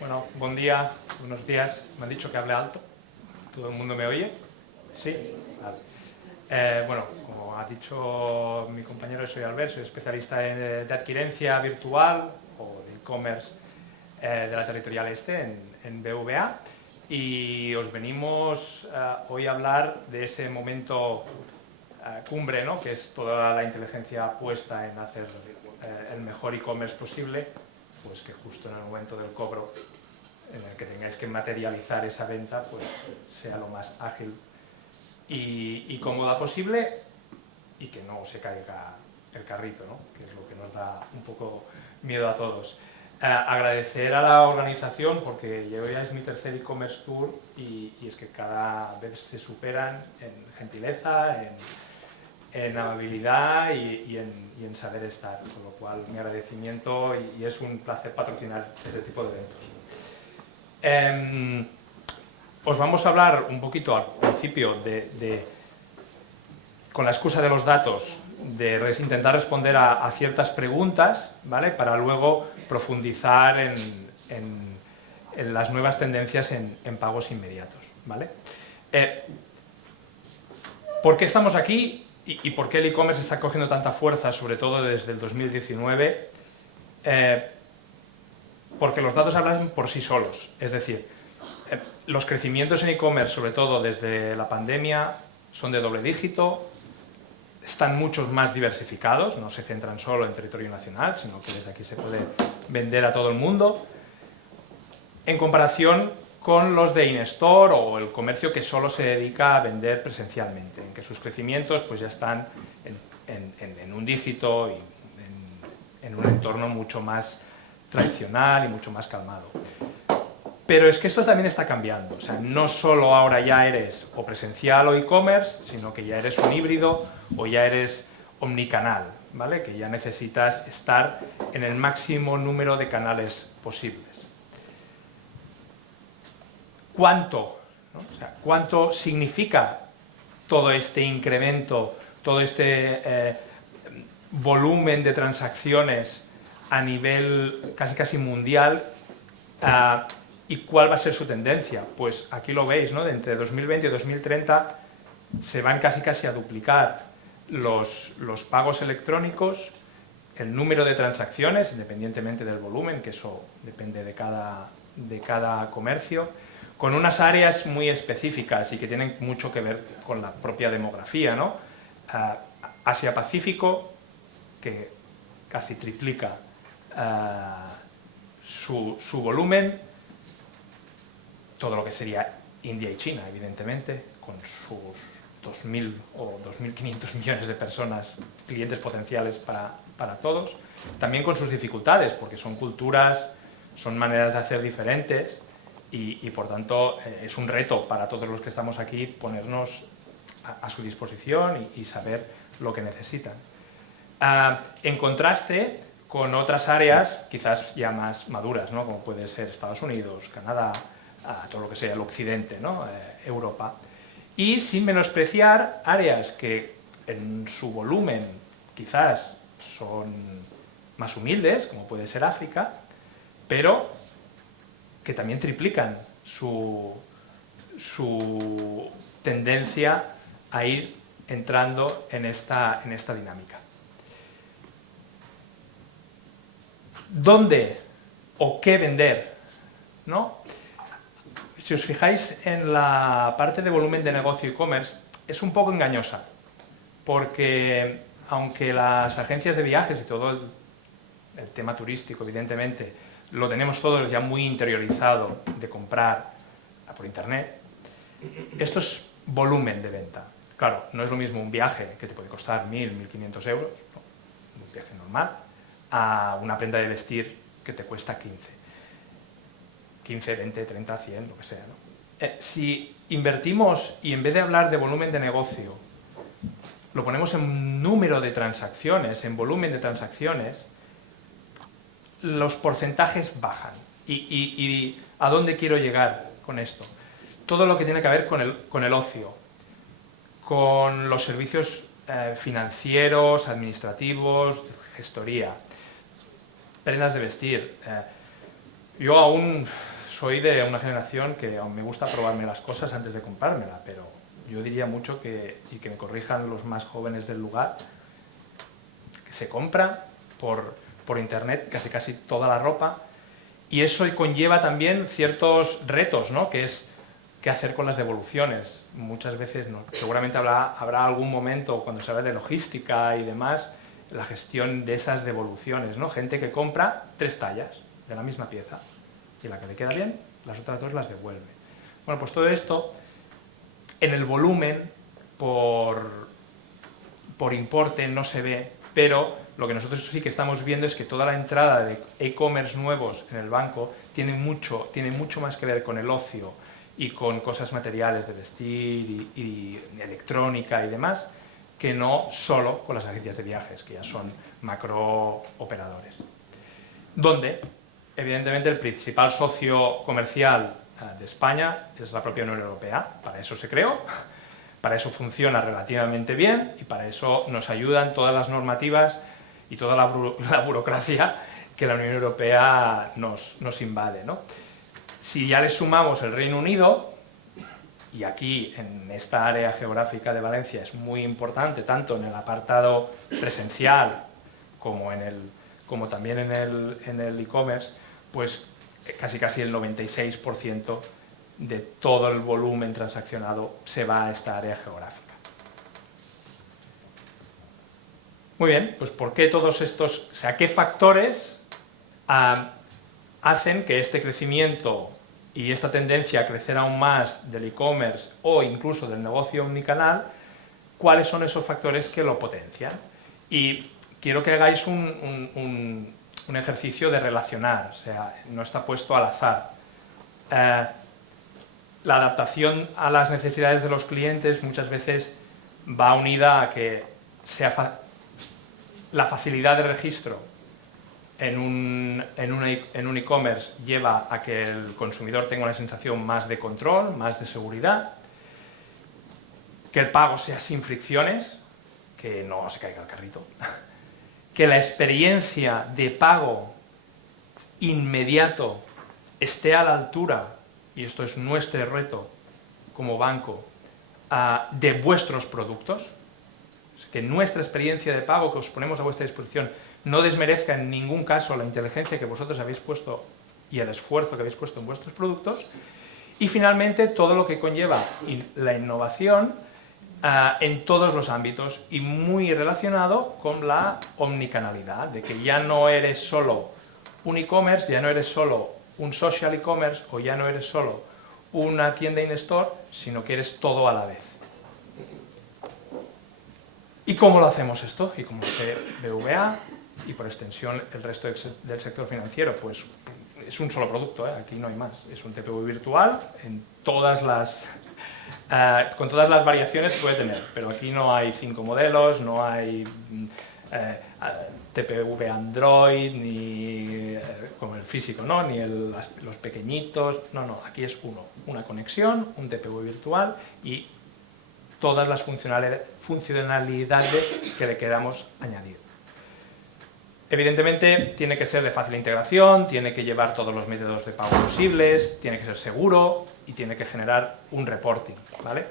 Bueno, buen día, buenos días. Me han dicho que hable alto. ¿Todo el mundo me oye? ¿Sí? Vale. Bueno, como ha dicho mi compañero, soy Albert, soy especialista de adquirencia virtual o de e-commerce de la Territorial Este en BVA, y os venimos hoy a hablar de ese momento cumbre, ¿no? Que es toda la inteligencia puesta en hacer el mejor e-commerce posible, pues que justo en el momento del cobro en el que tengáis que materializar esa venta, pues sea lo más ágil y cómoda posible, y que no se caiga el carrito, ¿no? Que es lo que nos da un poco miedo a todos. Agradecer a la organización, porque ya es mi tercer e-commerce tour y es que cada vez se superan en gentileza, en amabilidad y en saber estar, con lo cual mi agradecimiento, y es un placer patrocinar ese tipo de eventos. Os vamos a hablar un poquito al principio con la excusa de los datos, de intentar responder a ciertas preguntas, ¿vale? Para luego profundizar en las nuevas tendencias en pagos inmediatos, ¿vale? ¿Por qué estamos aquí y por qué el e-commerce está cogiendo tanta fuerza, sobre todo desde el 2019? Porque los datos hablan por sí solos, es decir, los crecimientos en e-commerce, sobre todo desde la pandemia, son de doble dígito, están muchos más diversificados, no se centran solo en territorio nacional, sino que desde aquí se puede vender a todo el mundo, en comparación con los de in-store o el comercio que solo se dedica a vender presencialmente, en que sus crecimientos pues ya están en un dígito y en un entorno mucho más tradicional y mucho más calmado. Pero es que esto también está cambiando, o sea, no solo ahora ya eres o presencial o e-commerce, sino que ya eres un híbrido o ya eres omnicanal, ¿vale? Que ya necesitas estar en el máximo número de canales posibles. ¿Cuánto? ¿No? O sea, ¿cuánto significa todo este incremento, todo este volumen de transacciones a nivel casi mundial? ¿Y cuál va a ser su tendencia? Pues aquí lo veis, ¿no? De entre 2020 y 2030 se van casi a duplicar los pagos electrónicos, el número de transacciones, independientemente del volumen, que eso depende de cada comercio, con unas áreas muy específicas y que tienen mucho que ver con la propia demografía, ¿no? Asia-Pacífico, que casi triplica su volumen, todo lo que sería India y China, evidentemente, con sus 2.000 o 2.500 millones de personas, clientes potenciales para todos, también con sus dificultades, porque son culturas, son maneras de hacer diferentes, y por tanto es un reto para todos los que estamos aquí ponernos a su disposición y saber lo que necesitan. En contraste con otras áreas quizás ya más maduras, ¿no? Como puede ser Estados Unidos, Canadá, todo lo que sea el occidente, ¿no? Europa, y sin menospreciar áreas que en su volumen quizás son más humildes, como puede ser África, pero que también triplican su tendencia a ir entrando en esta dinámica. ¿Dónde o qué vender? ¿No? Si os fijáis en la parte de volumen de negocio e-commerce, es un poco engañosa, porque aunque las agencias de viajes y todo el tema turístico, evidentemente, lo tenemos todo ya muy interiorizado de comprar por internet, esto es volumen de venta. Claro, no es lo mismo un viaje que te puede costar 1.000, 1.500 euros, ¿no? Un viaje normal, a una prenda de vestir que te cuesta 15, 20, 30, 100, lo que sea, ¿no? Si invertimos y en vez de hablar de volumen de negocio, lo ponemos en número de transacciones, en volumen de transacciones, los porcentajes bajan. ¿Y a dónde quiero llegar con esto? Todo lo que tiene que ver con el ocio, con los servicios financieros, administrativos, gestoría, prendas de vestir, Yo aún soy de una generación que aún me gusta probarme las cosas antes de comprármela, pero yo diría mucho que, y que me corrijan los más jóvenes del lugar, que se compra por internet casi toda la ropa, y eso conlleva también ciertos retos, ¿no? Que es qué hacer con las devoluciones. Muchas veces, ¿no? Seguramente habrá algún momento cuando se hable de logística y demás, la gestión de esas devoluciones, ¿no? Gente que compra 3 tallas de la misma pieza y la que le queda bien, las otras 2 las devuelve. Bueno, pues todo esto en el volumen por importe no se ve, pero lo que nosotros sí que estamos viendo es que toda la entrada de e-commerce nuevos en el banco tiene mucho más que ver con el ocio y con cosas materiales de vestir y electrónica y demás, que no solo con las agencias de viajes, que ya son macro operadores. Donde, evidentemente, el principal socio comercial de España es la propia Unión Europea. Para eso se creó, para eso funciona relativamente bien y para eso nos ayudan todas las normativas y toda la burocracia que la Unión Europea nos invade, ¿no? Si ya le sumamos el Reino Unido, y aquí en esta área geográfica de Valencia es muy importante, tanto en el apartado presencial como también en el e-commerce, pues casi el 96% de todo el volumen transaccionado se va a esta área geográfica. Muy bien, pues ¿por qué todos estos, o sea, qué factores hacen que este crecimiento y esta tendencia a crecer aún más del e-commerce o incluso del negocio omnicanal, cuáles son esos factores que lo potencian? Y quiero que hagáis un ejercicio de relacionar, o sea, no está puesto al azar. La adaptación a las necesidades de los clientes muchas veces va unida a que la facilidad de registro en un e-commerce lleva a que el consumidor tenga una sensación más de control, más de seguridad, que el pago sea sin fricciones, que no se caiga el carrito, que la experiencia de pago inmediato esté a la altura, y esto es nuestro reto como banco, de vuestros productos, que nuestra experiencia de pago que os ponemos a vuestra disposición no desmerezca en ningún caso la inteligencia que vosotros habéis puesto y el esfuerzo que habéis puesto en vuestros productos, y finalmente todo lo que conlleva la innovación en todos los ámbitos y muy relacionado con la omnicanalidad, de que ya no eres solo un e-commerce, ya no eres solo un social e-commerce o ya no eres solo una tienda in-store, sino que eres todo a la vez. ¿Y cómo lo hacemos esto? ¿Y cómo hace BVA y por extensión el resto del sector financiero? Pues es un solo producto, aquí no hay más. Es un TPV virtual en todas con todas las variaciones que puede tener, pero aquí no hay 5 modelos, no hay TPV Android, ni como el físico, ¿no? Ni los pequeñitos, no, aquí es una conexión, un TPV virtual y todas las funcionalidades que le queramos añadir. Evidentemente tiene que ser de fácil integración, tiene que llevar todos los métodos de pago posibles, tiene que ser seguro y tiene que generar un reporting, ¿vale?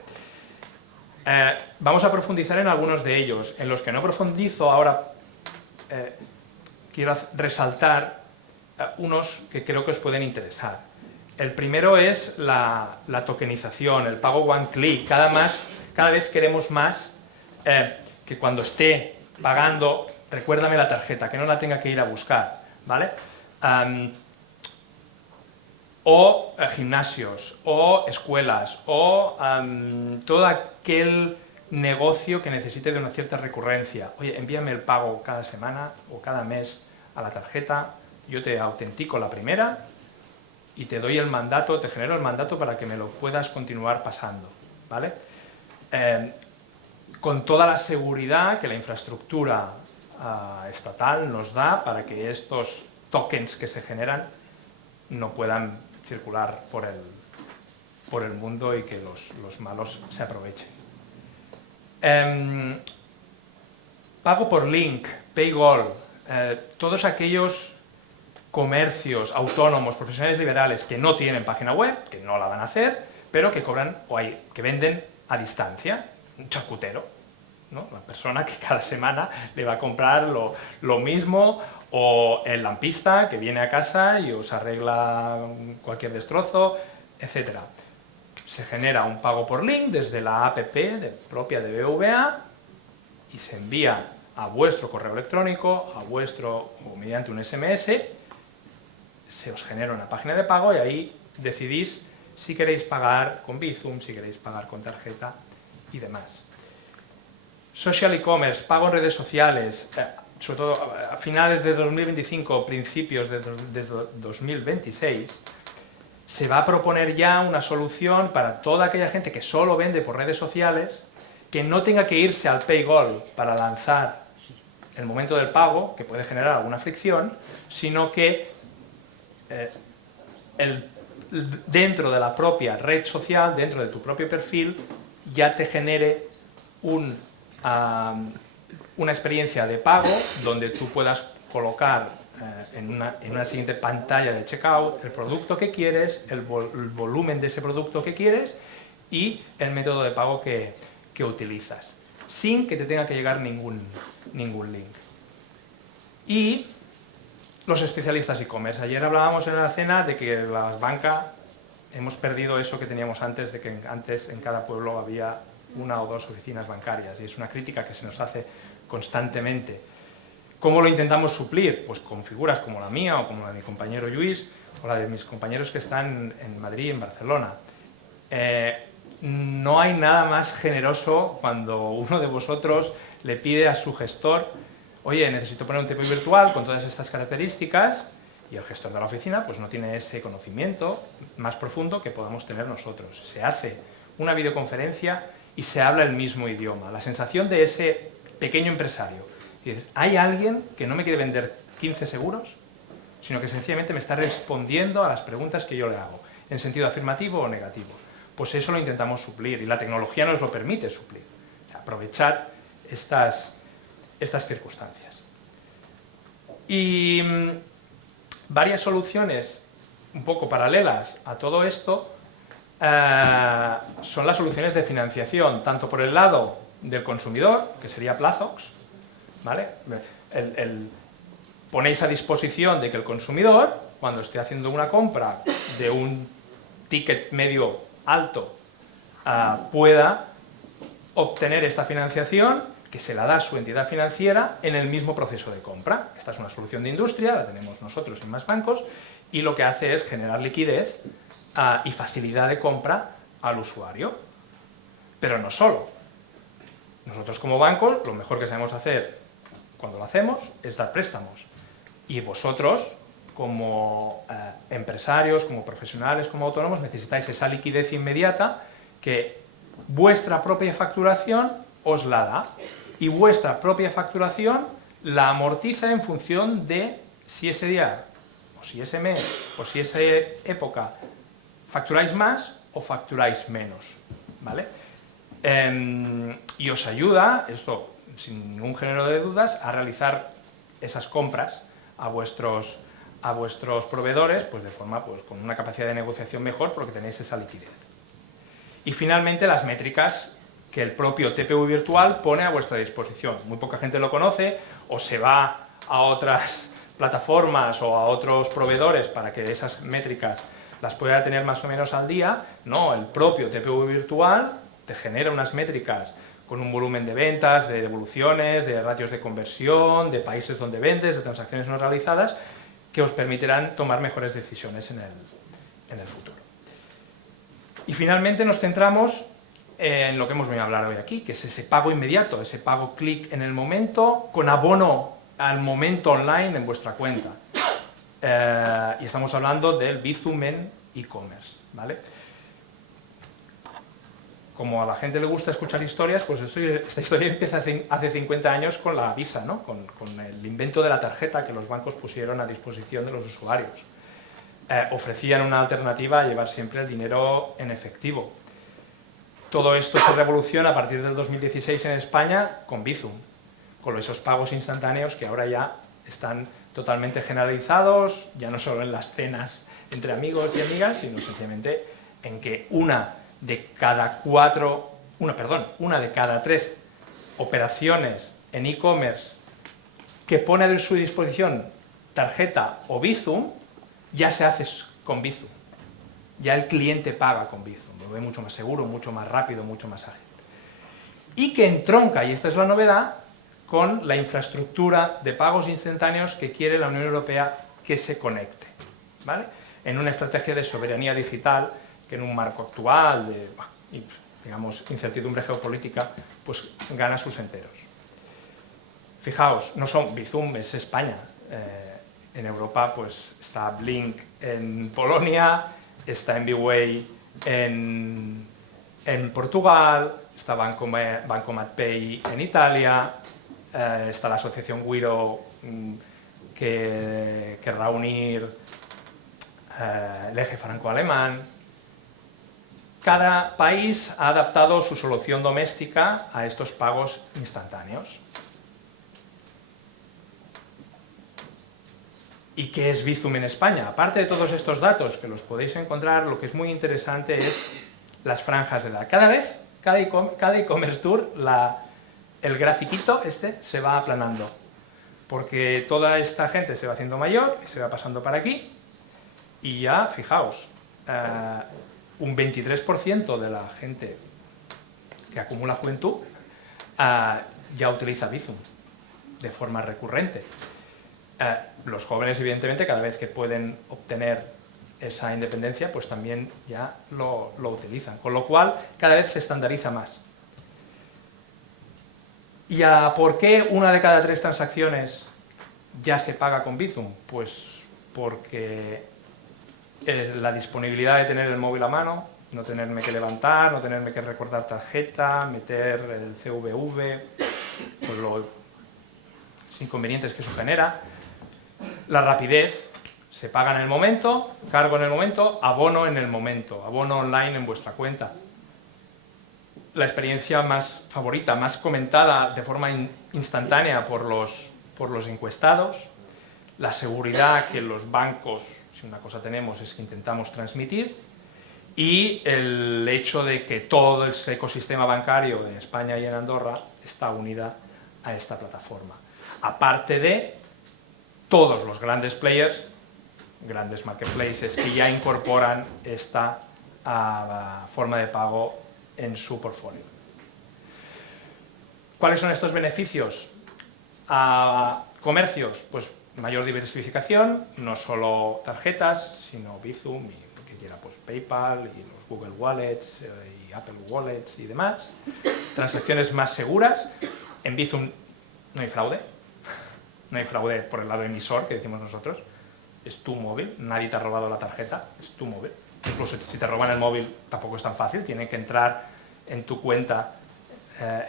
Vamos a profundizar en algunos de ellos. En los que no profundizo ahora, quiero resaltar unos que creo que os pueden interesar. El primero es la tokenización, el pago one click. Cada vez queremos más que cuando esté pagando, recuérdame la tarjeta, que no la tenga que ir a buscar, ¿vale? O gimnasios, o escuelas, o todo aquel negocio que necesite de una cierta recurrencia. Oye, envíame el pago cada semana o cada mes a la tarjeta, yo te autentico la primera y te doy el mandato, te genero el mandato para que me lo puedas continuar pasando, ¿vale? Con toda la seguridad que la infraestructura estatal nos da para que estos tokens que se generan no puedan circular por el mundo y que los malos se aprovechen. Pago por link, PayGold, todos aquellos comercios autónomos, profesionales liberales que no tienen página web, que no la van a hacer, pero que cobran que venden a distancia, un charcutero, ¿no? La persona que cada semana le va a comprar lo mismo, o el lampista que viene a casa y os arregla cualquier destrozo, etc. Se genera un pago por link desde la app propia de BBVA y se envía a vuestro correo electrónico, o mediante un SMS, se os genera una página de pago y ahí decidís si queréis pagar con Bizum, si queréis pagar con tarjeta y demás. Social e-commerce, pago en redes sociales, sobre todo a finales de 2025, principios de 2026, se va a proponer ya una solución para toda aquella gente que solo vende por redes sociales, que no tenga que irse al PayGoal para lanzar el momento del pago, que puede generar alguna fricción, sino que dentro de la propia red social, dentro de tu propio perfil, ya te genere una experiencia de pago donde tú puedas colocar en una siguiente pantalla de checkout el producto que quieres, el volumen de ese producto que quieres y el método de pago que utilizas, sin que te tenga que llegar ningún link. Y los especialistas e-commerce. Ayer hablábamos en la cena de que las bancas hemos perdido eso que teníamos antes, de que antes en cada pueblo había una o dos oficinas bancarias, y es una crítica que se nos hace constantemente. ¿Cómo lo intentamos suplir? Pues con figuras como la mía o como la de mi compañero Lluís o la de mis compañeros que están en Madrid y en Barcelona. No hay nada más generoso cuando uno de vosotros le pide a su gestor: oye, necesito poner un TPU virtual con todas estas características, y el gestor de la oficina pues no tiene ese conocimiento más profundo que podamos tener nosotros. Se hace una videoconferencia y se habla el mismo idioma. La sensación de ese pequeño empresario: hay alguien que no me quiere vender 15 seguros, sino que sencillamente me está respondiendo a las preguntas que yo le hago, en sentido afirmativo o negativo. Pues eso lo intentamos suplir, y la tecnología nos lo permite suplir. O sea, aprovechar estas circunstancias. Y varias soluciones un poco paralelas a todo esto son las soluciones de financiación, tanto por el lado del consumidor, que sería Plazox, ¿vale? Ponéis a disposición de que el consumidor, cuando esté haciendo una compra de un ticket medio alto, pueda obtener esta financiación, que se la da a su entidad financiera en el mismo proceso de compra. Esta es una solución de industria, la tenemos nosotros en más bancos, y lo que hace es generar liquidez y facilidad de compra al usuario. Pero no solo. Nosotros como bancos, lo mejor que sabemos hacer cuando lo hacemos es dar préstamos. Y vosotros, como empresarios, como profesionales, como autónomos, necesitáis esa liquidez inmediata que vuestra propia facturación os la da. Y vuestra propia facturación la amortiza en función de si ese día, o si ese mes, o si esa época facturáis más o facturáis menos, ¿vale? Y os ayuda, esto sin ningún género de dudas, a realizar esas compras a vuestros proveedores, pues de forma, pues, con una capacidad de negociación mejor, porque tenéis esa liquidez. Y finalmente las métricas que el propio TPU virtual pone a vuestra disposición. Muy poca gente lo conoce, o se va a otras plataformas o a otros proveedores para que esas métricas las pueda tener más o menos al día. No, el propio TPU virtual te genera unas métricas con un volumen de ventas, de devoluciones, de ratios de conversión, de países donde vendes, de transacciones no realizadas, que os permitirán tomar mejores decisiones en el futuro. Y finalmente nos centramos en lo que hemos venido a hablar hoy aquí, que es ese pago inmediato, ese pago clic en el momento, con abono al momento online en vuestra cuenta. Y estamos hablando del Bizum en e-commerce, ¿vale? Como a la gente le gusta escuchar historias, pues esta historia empieza hace 50 años con la Visa, ¿no? Con el invento de la tarjeta que los bancos pusieron a disposición de los usuarios. Ofrecían una alternativa a llevar siempre el dinero en efectivo. Todo esto se revoluciona a partir del 2016 en España con Bizum, con esos pagos instantáneos que ahora ya están totalmente generalizados, ya no solo en las cenas entre amigos y amigas, sino sencillamente en que una de cada 3 operaciones en e-commerce que pone a su disposición tarjeta o Bizum, ya se hace con Bizum. Ya el cliente paga con Bizum, lo ve mucho más seguro, mucho más rápido, mucho más ágil. Y que entronca, y esta es la novedad, con la infraestructura de pagos instantáneos que quiere la Unión Europea que se conecte, ¿vale? En una estrategia de soberanía digital que en un marco actual de, digamos, incertidumbre geopolítica, pues gana sus enteros. Fijaos, no son Bizum, es España. En Europa pues está Blink en Polonia, está Enviway en Portugal, está Bancomat Pay en Italia, está la asociación Wiro que querrá unir el eje franco-alemán. Cada país ha adaptado su solución doméstica a estos pagos instantáneos. ¿Y qué es Bizum en España? Aparte de todos estos datos que los podéis encontrar, lo que es muy interesante es las franjas de edad. Cada e-commerce tour, el grafiquito se va aplanando, porque toda esta gente se va haciendo mayor, y se va pasando para aquí, y ya, fijaos, un 23% de la gente que acumula juventud ya utiliza Bizum de forma recurrente. Los jóvenes, evidentemente, cada vez que pueden obtener esa independencia, pues también ya lo utilizan, con lo cual cada vez se estandariza más. ¿Y por qué una de cada 3 transacciones ya se paga con Bizum? Pues porque la disponibilidad de tener el móvil a mano, no tenerme que levantar, no tenerme que recordar tarjeta, meter el CVV, pues los inconvenientes que eso genera. La rapidez, se paga en el momento, cargo en el momento, abono en el momento, abono online en vuestra cuenta. La experiencia más favorita, más comentada de forma instantánea por los encuestados, la seguridad que los bancos, si una cosa tenemos es que intentamos transmitir, y el hecho de que todo el ecosistema bancario en España y en Andorra está unida a esta plataforma. Aparte de todos los grandes players, grandes marketplaces, que ya incorporan esta forma de pago en su portfolio. ¿Cuáles son estos beneficios? A comercios, pues mayor diversificación, no solo tarjetas, sino Bizum y lo que quiera, pues PayPal y los Google Wallets y Apple Wallets y demás. Transacciones más seguras. En Bizum no hay fraude. No hay fraude por el lado emisor, que decimos nosotros. Es tu móvil, nadie te ha robado la tarjeta, es tu móvil. Incluso si te roban el móvil tampoco es tan fácil, tiene que entrar en tu cuenta,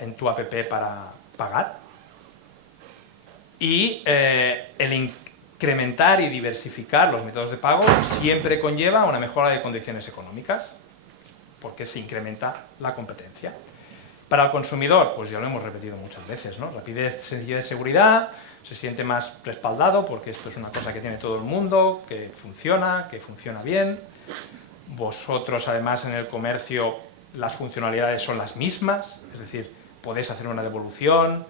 en tu app para pagar. Y el incrementar y diversificar los métodos de pago siempre conlleva una mejora de condiciones económicas, porque se incrementa la competencia. Para el consumidor, pues ya lo hemos repetido muchas veces, ¿no? Rapidez, sencillez, seguridad, se siente más respaldado porque esto es una cosa que tiene todo el mundo, que funciona bien. Vosotros, además, en el comercio las funcionalidades son las mismas, es decir, podéis hacer una devolución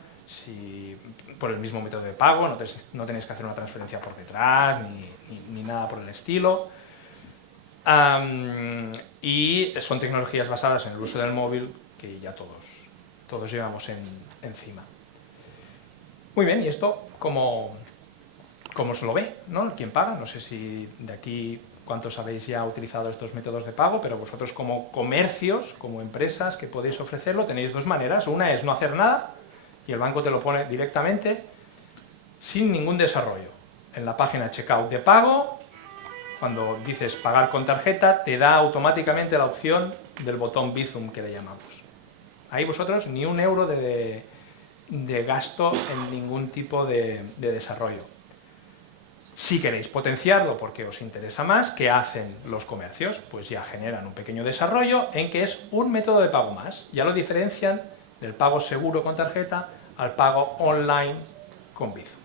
por el mismo método de pago, no tenéis que hacer una transferencia por detrás ni nada por el estilo. Y son tecnologías basadas en el uso del móvil que ya todos llevamos encima. Muy bien, ¿y esto cómo se lo ve, ¿no? ¿Quién paga? No sé si de aquí cuántos habéis ya utilizado estos métodos de pago, pero vosotros como comercios, como empresas que podéis ofrecerlo, tenéis 2 maneras. Una es no hacer nada y el banco te lo pone directamente sin ningún desarrollo. En la página checkout de pago, cuando dices pagar con tarjeta, te da automáticamente la opción del botón Bizum que le llamamos. Ahí vosotros ni un euro de gasto en ningún tipo de desarrollo. Si queréis potenciarlo porque os interesa más, ¿qué hacen los comercios? Pues ya generan un pequeño desarrollo en que es un método de pago más. Ya lo diferencian del pago seguro con tarjeta al pago online con Bizum.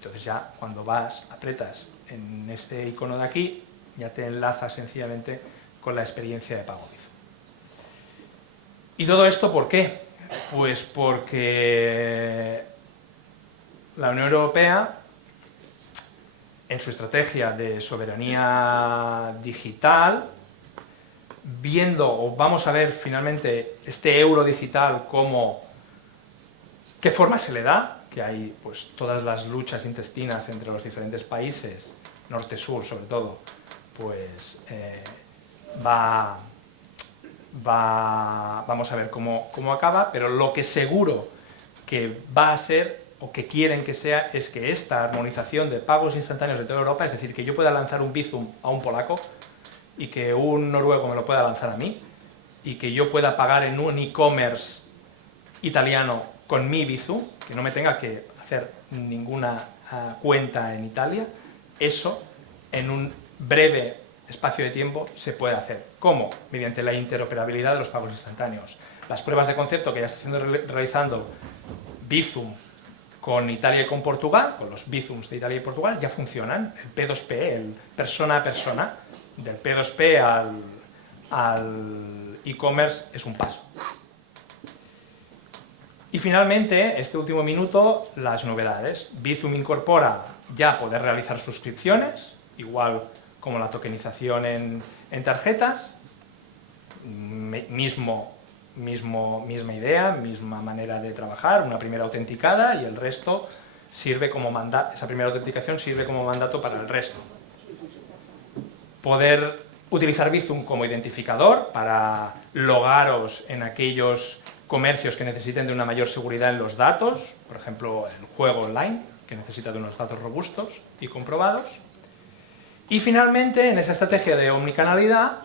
Entonces ya cuando apretas en este icono de aquí, ya te enlaza sencillamente con la experiencia de pago Bizum. ¿Y todo esto por qué? Pues porque la Unión Europea, en su estrategia de soberanía digital, vamos a ver finalmente este euro digital como qué forma se le da, que hay pues todas las luchas intestinas entre los diferentes países, norte-sur sobre todo, pues vamos a ver cómo acaba, pero lo que seguro que va a ser, o que quieren que sea, es que esta armonización de pagos instantáneos de toda Europa, es decir, que yo pueda lanzar un Bizum a un polaco, y que un noruego me lo pueda lanzar a mí, y que yo pueda pagar en un e-commerce italiano con mi Bizum, que no me tenga que hacer ninguna cuenta en Italia, eso en un breve espacio de tiempo se puede hacer. ¿Cómo? Mediante la interoperabilidad de los pagos instantáneos. Las pruebas de concepto que ya está realizando Bizum con Italia y con Portugal, con los Bizums de Italia y Portugal, ya funcionan. El P2P, el persona a persona, del P2P al e-commerce es un paso. Y finalmente, este último minuto, las novedades. Bizum incorpora ya poder realizar suscripciones, igual como la tokenización en tarjetas, misma idea, misma manera de trabajar, una primera autenticada y el resto sirve como mandato, esa primera autenticación sirve como mandato para el resto. Poder utilizar Bizum como identificador para logaros en aquellos comercios que necesiten de una mayor seguridad en los datos, por ejemplo, el juego online, que necesita de unos datos robustos y comprobados. Y finalmente, en esa estrategia de omnicanalidad,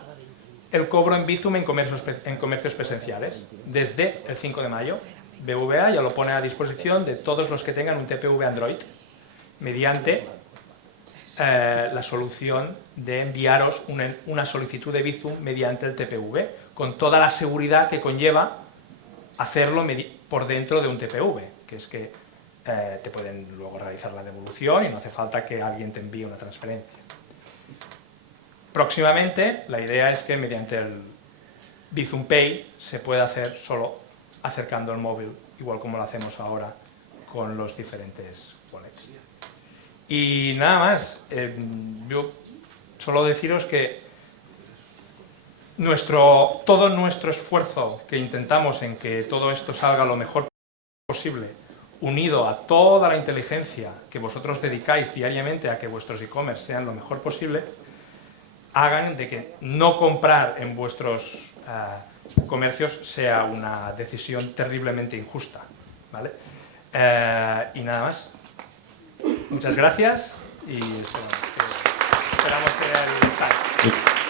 el cobro en Bizum en comercios presenciales. Desde el 5 de mayo, BBVA ya lo pone a disposición de todos los que tengan un TPV Android, mediante la solución de enviaros una solicitud de Bizum mediante el TPV, con toda la seguridad que conlleva hacerlo por dentro de un TPV, que es que te pueden luego realizar la devolución y no hace falta que alguien te envíe una transferencia. Próximamente, la idea es que mediante el Bizum Pay se pueda hacer solo acercando el móvil, igual como lo hacemos ahora con los diferentes wallets. Y nada más, yo solo deciros que todo nuestro esfuerzo que intentamos en que todo esto salga lo mejor posible, unido a toda la inteligencia que vosotros dedicáis diariamente a que vuestros e-commerce sean lo mejor posible, hagan de que no comprar en vuestros comercios sea una decisión terriblemente injusta, ¿vale? Y nada más. Muchas gracias y esperamos que el